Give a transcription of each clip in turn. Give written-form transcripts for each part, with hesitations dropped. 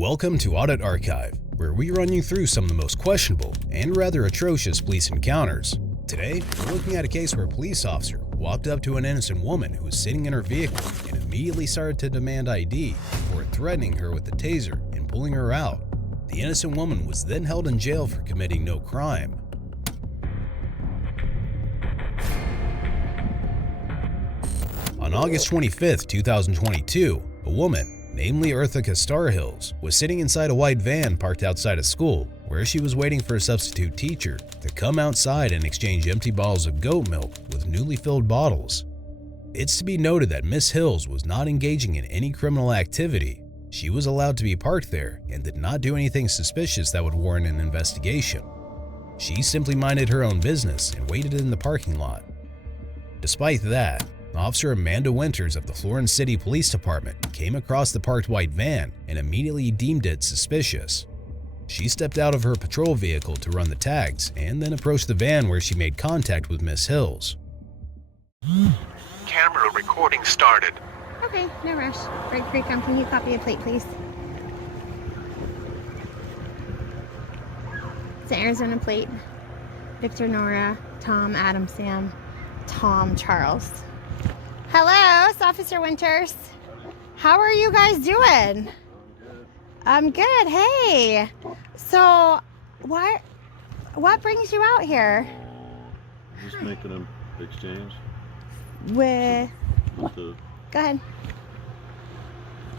Welcome to Audit Archive, where we run you through some of the most questionable and rather atrocious police encounters. Today, we're looking at a case where a police officer walked up to an innocent woman who was sitting in her vehicle and immediately started to demand ID before threatening her with the taser and pulling her out. The innocent woman was then held in jail for committing no crime. On August 25, 2022, a woman, namely Earthica Starhills, was sitting inside a white van parked outside a school, where she was waiting for a substitute teacher to come outside and exchange empty bottles of goat milk with newly filled bottles. It's to be noted that Miss Hills was not engaging in any criminal activity. She was allowed to be parked there and did not do anything suspicious that would warrant an investigation. She simply minded her own business and waited in the parking lot. Despite that, Officer Amanda Winters of the Florence City Police Department came across the parked white van and immediately deemed it suspicious. She stepped out of her patrol vehicle to run the tags and then approached the van where she made contact with Miss Hills. Camera recording started. Okay, no rush. Break free, come. Can you copy a plate, please? It's an Arizona plate. Victor, Nora, Tom, Adam, Sam, Tom, Charles. Hello, it's Officer Winters. How are you guys doing? I'm good. Hey. So, what brings you out here? Just making an exchange. With the, Go ahead.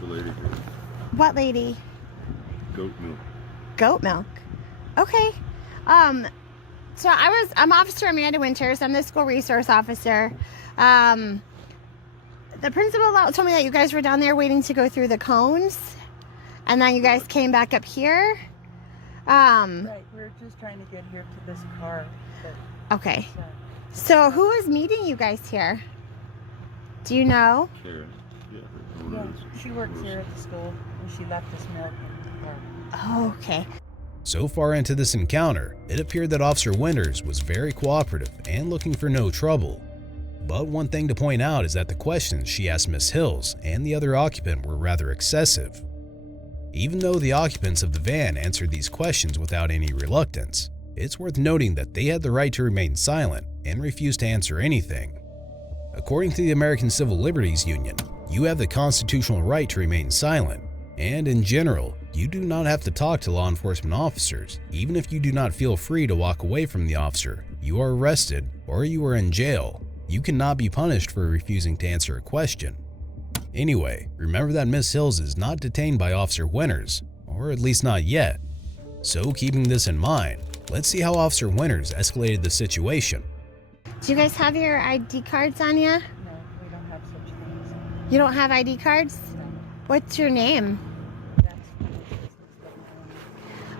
the lady here. What lady? Goat milk. Goat milk. Okay. So I'm Officer Amanda Winters. I'm the school resource officer. The principal told me that you guys were down there waiting to go through the cones, and then you guys came back up here. Right, we're just trying to get here to this car. Okay. So who is meeting you guys here? Do you know? Karen. Yeah, she works here at the school, and she left this milk in the car. Oh, okay. So far into this encounter, it appeared that Officer Winters was very cooperative and looking for no trouble. But one thing to point out is that the questions she asked Miss Hills and the other occupant were rather excessive. Even though the occupants of the van answered these questions without any reluctance, it's worth noting that they had the right to remain silent and refuse to answer anything. According to the American Civil Liberties Union, you have the constitutional right to remain silent, and in general, you do not have to talk to law enforcement officers. Even if you do not feel free to walk away from the officer, you are arrested, or you are in jail. You cannot be punished for refusing to answer a question. Anyway, remember that Miss Hills is not detained by Officer Winters, or at least not yet. So keeping this in mind, let's see how Officer Winters escalated the situation. Do you guys have your ID cards on you? No, we don't have such things. You don't have ID cards? What's your name?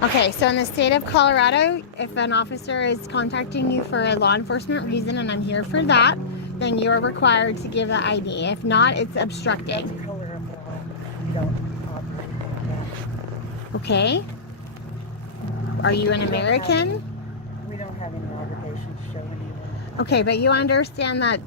Okay, so in the state of Colorado, if an officer is contacting you for a law enforcement reason, and I'm here for that, then you're required to give the ID. If not, it's obstructing. Color of law. We don't operate like that. Okay. Are you an American? We don't have any obligations to show anyone. Okay, but you understand that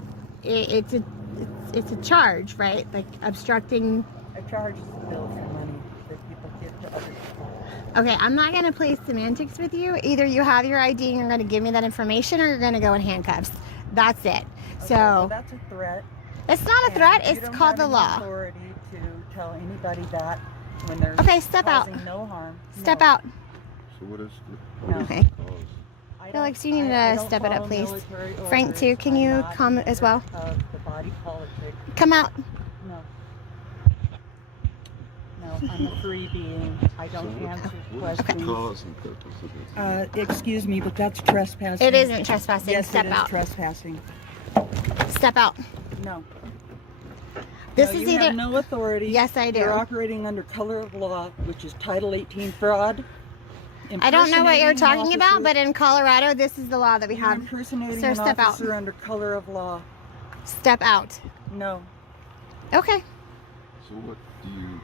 it's a charge, right? Like obstructing. A charge is a bill for money that people give to other people. Okay, I'm not going to play semantics with you. Either you have your ID and you're going to give me that information, or you're going to go in handcuffs. That's it. Okay, So well, that's a threat. it's not a threat. And you It's don't called have the any law. Authority to tell anybody that when they're Okay, step out. causing no harm. Step No. out. So what is No. the Okay. cause? I Felix, don't- you need I to don't step it up, follow please. military Frank, orders. too, can I'm you not come as well? Of the body politic. Come out. No. No, I'm a free being. I don't answer What is the questions. cause and purpose of this? Excuse me, but that's trespassing. It isn't trespassing. Yes, Step it is out. trespassing. Step out. No. This No, is you either. have no authority. Yes, I do. You're operating under color of law, which is Title 18 fraud. I don't know what you're Impersonating talking an about, officer. but in Colorado, this is the law that we You're have. impersonating Sir, an step out. officer under color of law. Step out. No. Okay. So what do you?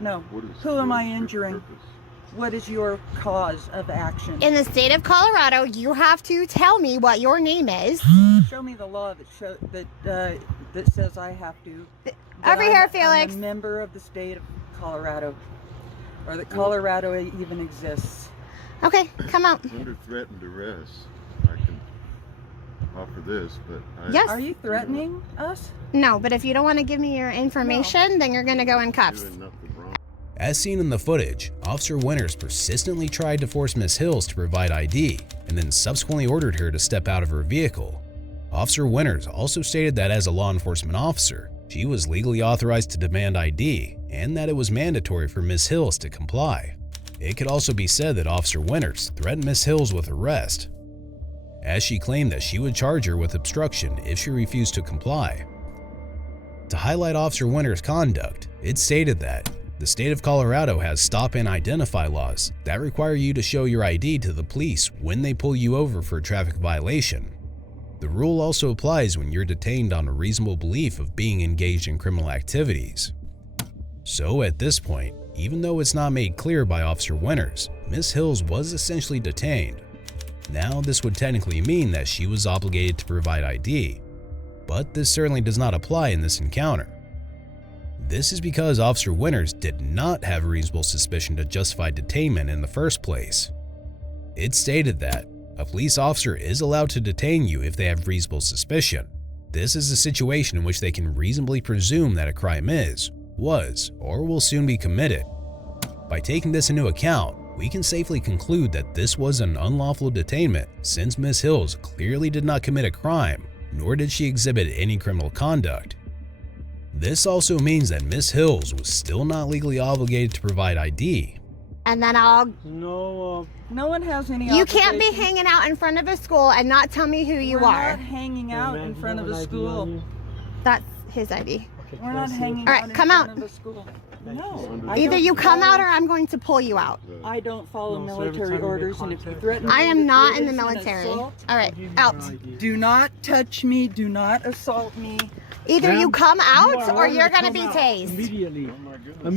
No. What is? Who am what I is your injuring? purpose? What is your cause of action? In the state of Colorado, you have to tell me what your name is. Show me the law that says I have to. Over here, I'm Felix. a member of the state of Colorado. or that Colorado even exists. Okay, come out. Under threat and duress, I can offer this, but Yes. Are you threatening us? No, but if you don't want to give me your information, then you're going to go in cuffs. doing nothing wrong. As seen in the footage, Officer Winters persistently tried to force Miss Hills to provide ID and then subsequently ordered her to step out of her vehicle. Officer Winters also stated that as a law enforcement officer, she was legally authorized to demand ID and that it was mandatory for Miss Hills to comply. It could also be said that Officer Winters threatened Miss Hills with arrest, as she claimed that she would charge her with obstruction if she refused to comply. To highlight Officer Winters' conduct, it stated that the state of Colorado has stop and identify laws that require you to show your ID to the police when they pull you over for a traffic violation. The rule also applies when you're detained on a reasonable belief of being engaged in criminal activities. So at this point, even though it's not made clear by Officer Winters, Miss Hills was essentially detained. Now this would technically mean that she was obligated to provide ID, but this certainly does not apply in this encounter. This is because Officer Winters did not have reasonable suspicion to justify detainment in the first place. It stated that a police officer is allowed to detain you if they have reasonable suspicion. This is a situation in which they can reasonably presume that a crime is, was, or will soon be committed. By taking this into account, we can safely conclude that this was an unlawful detainment since Miss Hills clearly did not commit a crime, nor did she exhibit any criminal conduct. This also means that Miss Hills was still not legally obligated to provide ID. And then I'll... No one has any You can't be obligation. hanging out in front of a school and not tell me who you We're are. not hanging out in front of a school. That's his ID. We're not hanging All right, out in come front out. of a school. No. I Either don't you come follow- out or I'm going to pull you out. I don't follow military orders, and if you threaten me I am with not in the an military. assault, All right, out. do not touch me. Do not assault me. Either you Ma'am, come out you are or ordered you're to going to come be out tased. Immediately.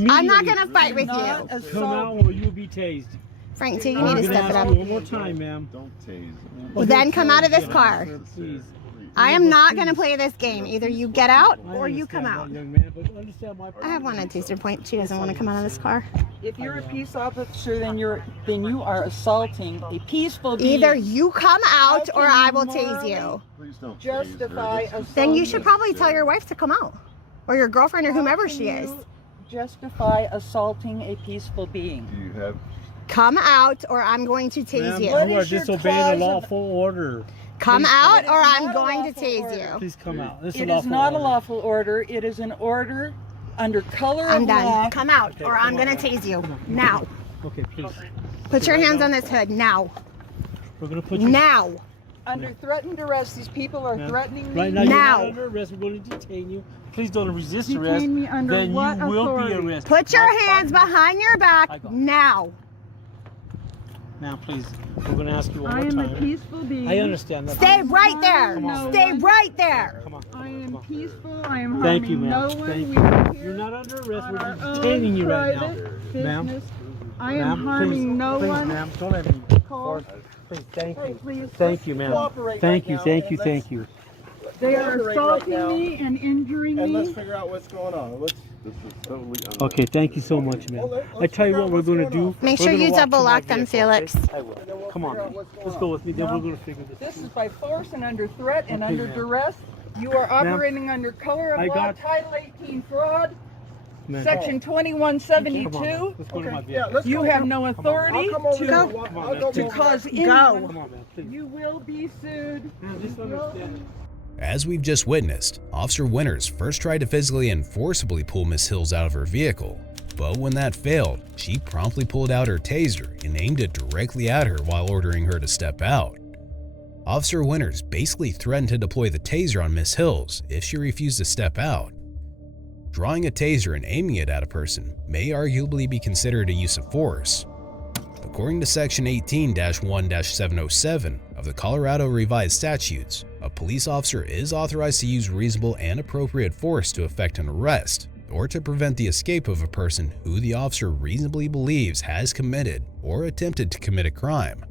I'm not going to fight with Not you. assault. Come out or you'll be tased. Frank, too, you I'm need to gonna step it ask up. you one more time, ma'am. Don't tase. Well, then come out of this car. Please. I am not going to play this game. Either you get out I or you come understand out. that, young man, but understand my I have one at Taser Point. She doesn't want to come out of this car. If you're a peace officer, then you are assaulting a peaceful being. Either you come out How or can I you will tase morally you. Please don't justify tase her. assault. Then you should probably tell your wife to come out. Or your girlfriend or whomever she is. Justify assaulting a peaceful being. Do you have? Come out or I'm going to tase Ma'am, you. What you are is your disobeying a cause of- lawful order. Come Please- out It is or I'm not a going to lawful tase order. you. Please come out. This is It a is lawful not a order. lawful order. It is an order under color I'm of done. law. Come out Okay, or I'm come going on. to tase you. Now. Okay, please. Put your hands on this hood. Now. We're gonna put you Now. Under threatened arrest, these people are Ma'am, threatening me. right now. Now. You're not under arrest. We're going to detain you. Please don't resist Detain arrest. me under then what you will authority? be arrested. Put your My hands partner- behind your I back got it. now. Now, please. We're going to ask you one I more am time. a peaceful being. I understand that. Stay right there. Come on. Stay right there. Come on. I Come am on. peaceful. I am Thank harming you, ma'am. no one. Thank We you. are here You're not under arrest. on We're our own detaining you right now. private Ma'am. business. I Ma'am, am harming please, no please, one. ma'am, don't let me. Call. Please, thank Hey, you. please, Thank you, ma'am. cooperate Thank right you, now, thank and you, let's- thank you. They are Cooperate right assaulting now. me and injuring And let's me. figure out what's going on. Let's, This is totally unlawful. Okay, thank you so much, ma'am. let's I tell you figure what out we're what's going to going do. Make We're sure gonna you walk double to my lock them, vehicle, okay? Felix. I will. and then we'll Come figure out on. what's going Let's on. go with me, then No. we're going to figure this This out. is by force and under threat and Okay, under ma'am. duress. You are operating under color of I law, got- Title 18 fraud, Ma'am. Section Come on, 2172. let's go to my Yeah, vehicle. let's You go. have no authority I'll come over Go. there. Come on, I'll man. go to over cause there. anyone. Come on, man, please. You will be sued. Ma'am, just understand. As we've just witnessed, Officer Winters first tried to physically and forcibly pull Miss Hills out of her vehicle, but when that failed, she promptly pulled out her taser and aimed it directly at her while ordering her to step out. Officer Winters basically threatened to deploy the taser on Miss Hills if she refused to step out. Drawing a taser and aiming it at a person may arguably be considered a use of force. According to Section 18-1-707 of the Colorado Revised Statutes, a police officer is authorized to use reasonable and appropriate force to effect an arrest or to prevent the escape of a person who the officer reasonably believes has committed or attempted to commit a crime.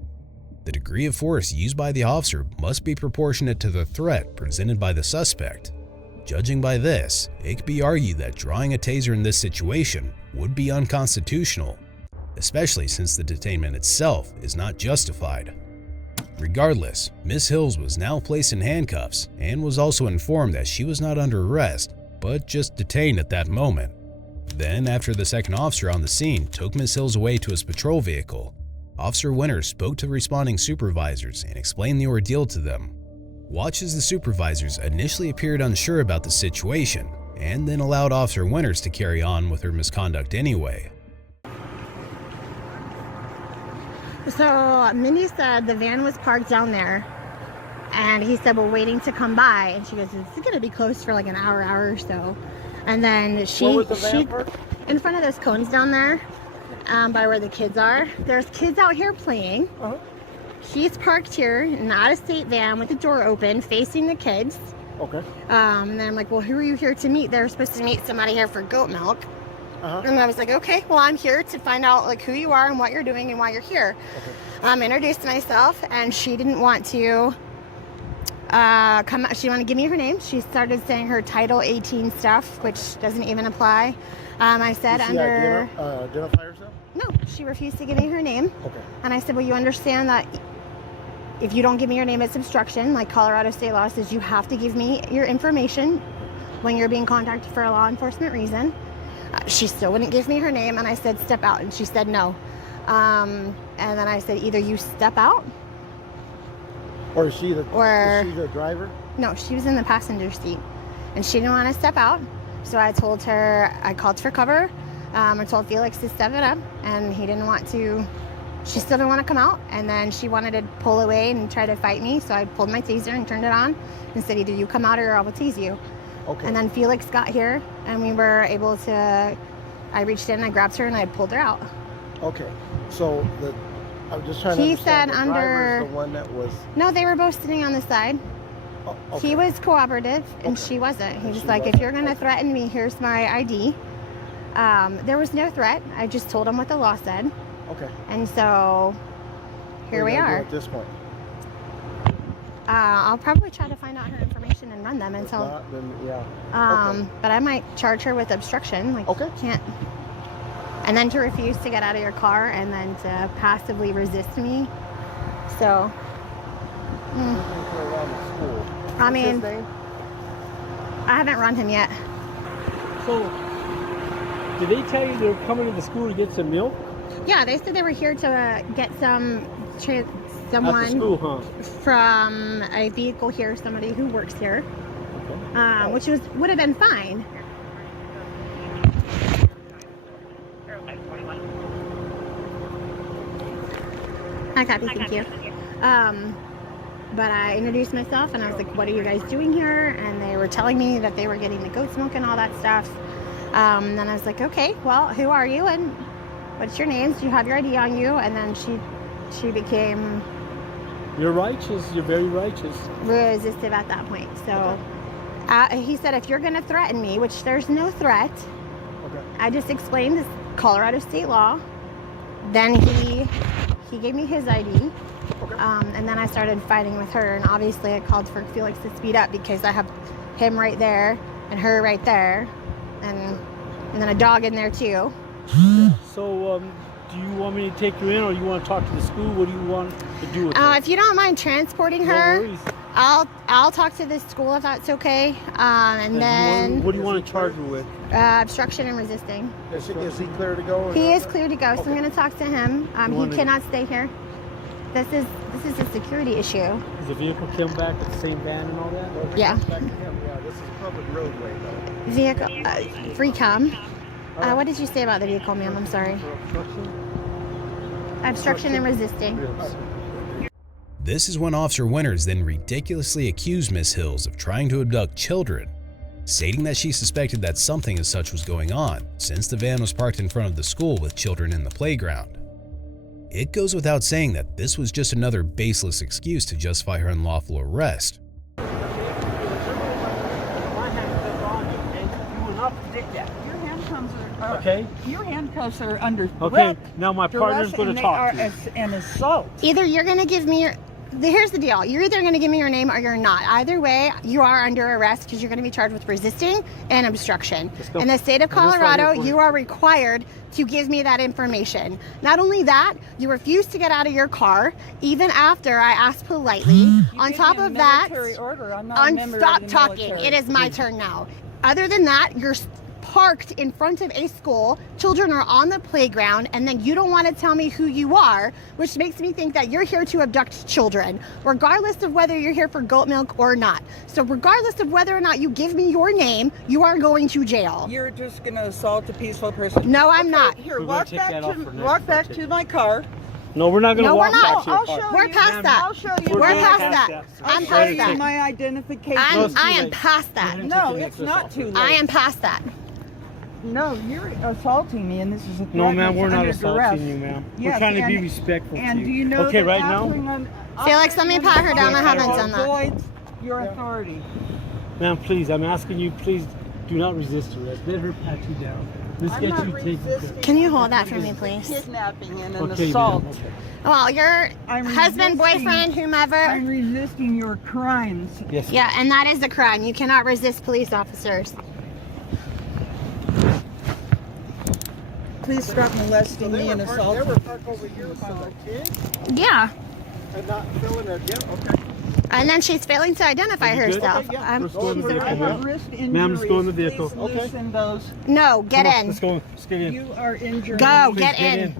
The degree of force used by the officer must be proportionate to the threat presented by the suspect. Judging by this, it could be argued that drawing a taser in this situation would be unconstitutional. especially since the detainment itself is not justified. Regardless, Ms. Hills was now placed in handcuffs and was also informed that she was not under arrest, but just detained at that moment. Then, after the second officer on the scene took Ms. Hills away to his patrol vehicle, Officer Winters spoke to the responding supervisors and explained the ordeal to them. Watch as the supervisors initially appeared unsure about the situation, and then allowed Officer Winters to carry on with her misconduct anyway. So Mindy said the van was parked down there, and he said, we're waiting to come by, and she goes, it's gonna be closed for like an hour or so. And then she in front of those cones down there, by where the kids are, there's kids out here playing. He's parked here in an out-of-state van with the door open facing the kids. Okay. And then I'm like, well, who are you here to meet? They're supposed to meet somebody here for goat milk. And I was like, okay, well, I'm here to find out like who you are and what you're doing and why you're here. Introduced myself, and she didn't want to come out. She wanted to give me her name. She started saying her Title 18 stuff, which doesn't even apply. I said under... identify herself? No, she refused to give me her name. Okay. And I said, well, you understand that if you don't give me your name, it's obstruction. Like Colorado state law says, you have to give me your information when you're being contacted for a law enforcement reason. She still wouldn't give me her name, and I said, step out, and she said no. And then I said, either you step out, Or is she the driver? No, she was in the passenger seat, and she didn't want to step out. So I told her, I called for cover. I told Felix to step it up, and he didn't want to. She still didn't want to come out, and then she wanted to pull away and try to fight me. So I pulled my taser and turned it on and said, either you come out or I will tase you. Okay. And then Felix got here, and we were able to, I reached in, I grabbed her, and I pulled her out. Okay. So I'm just trying to He understand. said The driver under... is the one that was... No, they were both sitting on the side. Oh, okay. He was cooperative, and Okay. she wasn't. He And was she like, wasn't? if you're going to threaten me, here's my ID. There was no threat. I just told him what the law said. Okay. And so here we are. At this point. I'll probably try to find out her information and run them If until... not, then yeah. Okay. But I might charge her with obstruction. Like, Okay. Can't... And then to refuse to get out of your car, and then to passively resist me. So... I mean, I haven't run him yet. So, did they tell you they were coming to the school to get some milk? Yeah, they said they were here to get someone At the school, huh? from a vehicle here, somebody who works here, Okay. which would have been fine. Hi, copy. Thank you. But I introduced myself, and I was like, what are you guys doing here? And they were telling me that they were getting the goat's milk and all that stuff. Then I was like, okay, well, who are you, and what's your names? Do you have your ID on you? And then she became... You're righteous. You're very righteous. resistive at that point. So he said, if you're going to threaten me, which there's no threat, Okay. I just explained this Colorado state law. Then he gave me his ID. Okay. And then I started fighting with her, and obviously I called for Felix to speed up because I have him right there and her right there, and then a dog in there too. So, do you want me to take you in, or you want to talk to the school? What do you want to do with her? If you don't mind transporting No her, worries. I'll talk to the school if that's okay. And then What do you want to charge her with? obstruction and resisting. Is he clear to go? Or He not? is clear to go, so I'm going to talk to him. He cannot stay here. This is a security issue. Does the vehicle come back with the same van and all that? Yeah. Back to him. Yeah, this is a public roadway though. Vehicle free come. What did you say about the vehicle, ma'am? I'm sorry. For obstruction? Obstruction and resisting. This is when Officer Winters then ridiculously accused Miss Hills of trying to abduct children, stating that she suspected that something as such was going on since the van was parked in front of the school with children in the playground. It goes without saying that this was just another baseless excuse to justify her unlawful arrest. My handcuffs on you, okay? You will not predict that. Your handcuffs are Okay? Your handcuffs are under Okay, threat, now my duress, partner's going and to they talk are to you. an assault. Either you're going to give me your... here's the deal. You're either going to give me your name or you're not. Either way, you are under arrest because you're going to be charged with resisting and obstruction. In the state of Colorado, you are required to give me that information. Not only that, you refuse to get out of your car even after I asked politely. On top of that, order. I'm not a member stop of the talking. military. It is my turn now. Other than that, you're parked in front of a school, children are on the playground, and then you don't want to tell me who you are, which makes me think that you're here to abduct children, regardless of whether you're here for goat milk or not. So regardless of whether or not you give me your name, you are going to jail. You're just going to assault a peaceful person. No, I'm not. Here, We're walk gonna take back that off for to next walk back time. to my car. No, we're not going to No, walk we're not. back to your I'll car. show We're you. past that. I'll show you. We're We're going past past that. that. I'm I'll past show you that. my identification. I am past that. No, it's not too late. I am past that. No, you're assaulting me, and this is a threat. No, ma'am, we're not under assaulting duress. you, ma'am. Yes, We're trying to be and- respectful And to do you. you know okay, that right now? Felix, let me pat her down. I haven't done that. Avoids your authority. Ma'am, please, I'm asking you, please do not resist arrest. Let her pat you down. Let's I'm get not you taken care resisting. Can you hold that for me, please? Kidnapping and of. an assault. ma'am, okay. Well, your I'm husband, resisting- boyfriend, whomever. I'm resisting your crimes. Yes. Yeah, and that is a crime. You cannot resist police officers. Please stop molesting me and assaulting me. Yeah. And not filling it, yeah, okay. And then she's failing to identify You good? herself. Okay, yeah. Let's go in the I vehicle, have ma'am. wrist injuries. Ma'am, let's go in the vehicle. Please Okay. loosen those. No, get Come on, in. Let's go. Let's get in. You are injured. Go, Please get in.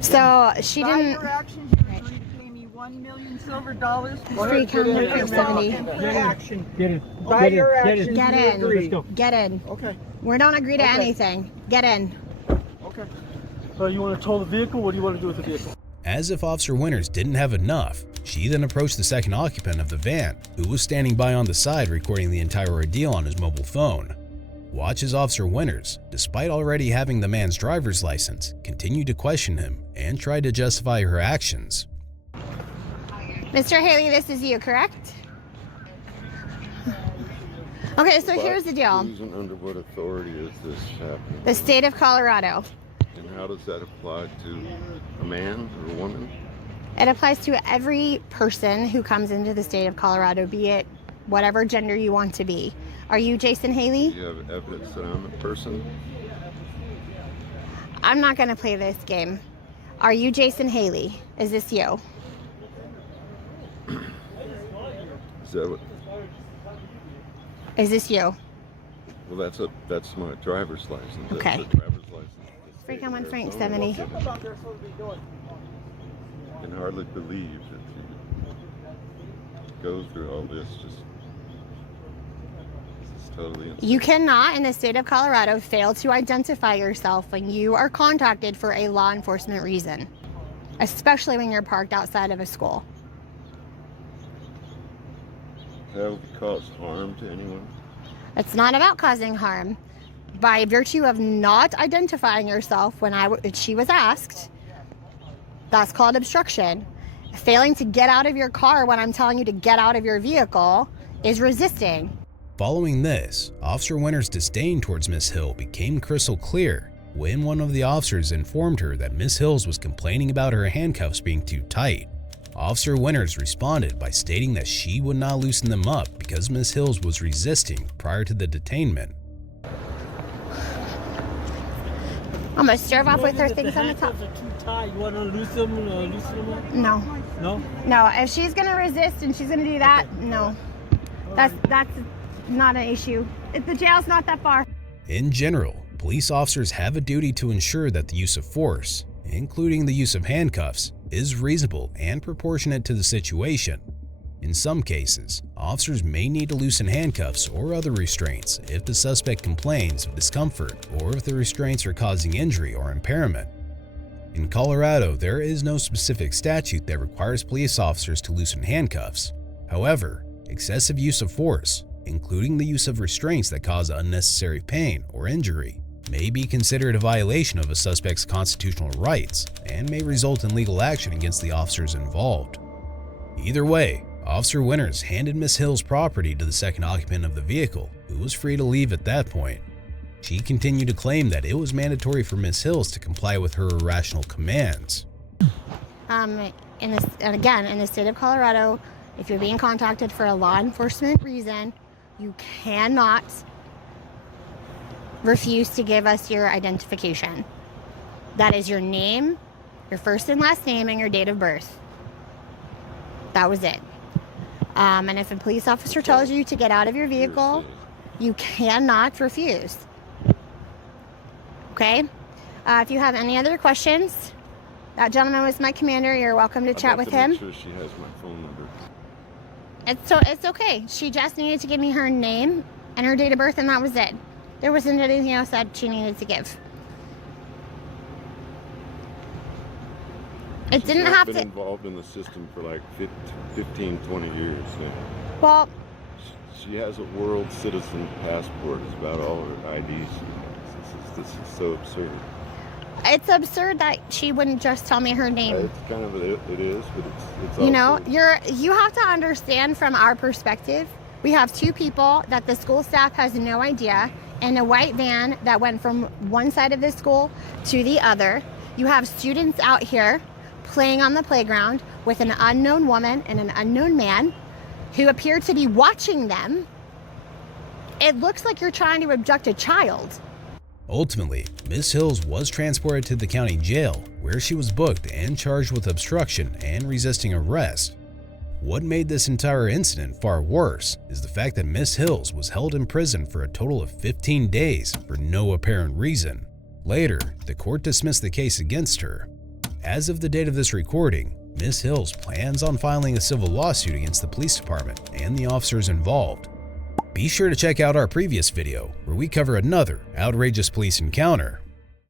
So she By didn't. your actions, you agree to pay me $1 million silver dollars. Free camera for for your 70. and for action. Get in. By Get in. your Get actions, in. Get you in. agree. Let's go. Get in. Okay, We don't agree to Okay. anything. Get in. okay. So you want to tow the vehicle? What do you want to do with the vehicle? As if Officer Winters didn't have enough, she then approached the second occupant of the van, who was standing by on the side recording the entire ordeal on his mobile phone. Watch as Officer Winters, despite already having the man's driver's license, continued to question him and tried to justify her actions. Mr. Haley, this is you, correct? Okay, so here's the deal. Who's and under what authority is this happening? The state of Colorado. And how does that apply to a man or a woman? It applies to every person who comes into the state of Colorado, be it whatever gender you want to be. Are you Jason Do Haley? you have evidence that I'm a person? I'm not going to play this game. Are you Jason Haley? Is this you? Is that what? Is this you? Well, that's my driver's license. Okay. That's a driver's license. Freak on one Frank 70. I can hardly believe that you go through all this. This is totally insane. You cannot, in the state of Colorado, fail to identify yourself when you are contacted for a law enforcement reason, especially when you're parked outside of a school. That would cause harm to anyone. It's not about causing harm. By virtue of not identifying yourself when she was asked, that's called obstruction. Failing to get out of your car when I'm telling you to get out of your vehicle is resisting. Following this, Officer Winters' disdain towards Miss Hill became crystal clear when one of the officers informed her that Miss Hills was complaining about her handcuffs being too tight. Officer Winters responded by stating that she would not loosen them up because Miss Hills was resisting prior to the detainment. I'm gonna serve off with her If the things on the top. handcuffs are too tight, you want to loosen them up? No, No? no. If she's gonna resist and she's gonna do that, no. That's not an issue. The jail's not that far. In general, police officers have a duty to ensure that the use of force, including the use of handcuffs, is reasonable and proportionate to the situation. In some cases, officers may need to loosen handcuffs or other restraints if the suspect complains of discomfort or if the restraints are causing injury or impairment. In Colorado, there is no specific statute that requires police officers to loosen handcuffs. However, excessive use of force, including the use of restraints that cause unnecessary pain or injury, may be considered a violation of a suspect's constitutional rights and may result in legal action against the officers involved. Either way, Officer Winters handed Miss Hill's property to the second occupant of the vehicle, who was free to leave at that point. She continued to claim that it was mandatory for Miss Hills to comply with her irrational commands. and again, in the state of Colorado, if you're being contacted for a law enforcement reason, you cannot refuse to give us your identification. That is your name, your first and last name, and your date of birth. That was it. And if a police officer tells you to get out of your vehicle, you cannot refuse. Okay? If you have any other questions, that gentleman was my commander. You're welcome to chat with him. Make sure she has my phone number. It's okay. She just needed to give me her name and her date of birth, and that was it. There wasn't anything else that she needed to give. It didn't have been to. Involved in the system for like 15, 20 years. Yeah. Well, She has a world citizen passport. It's about all her IDs. This is so absurd. it's absurd that she wouldn't just tell me her name. It's kind of it is, but it's You know, also, you have to understand from our perspective. We have two people that the school staff has no idea in a white van that went from one side of the school to the other. You have students out here playing on the playground with an unknown woman and an unknown man who appear to be watching them. It looks like you're trying to abduct a child. Ultimately, Ms. Hills was transported to the county jail, where she was booked and charged with obstruction and resisting arrest. What made this entire incident far worse is the fact that Ms. Hills was held in prison for a total of 15 days for no apparent reason. Later, the court dismissed the case against her. As of the date of this recording, Ms. Hills plans on filing a civil lawsuit against the police department and the officers involved. Be sure to check out our previous video where we cover another outrageous police encounter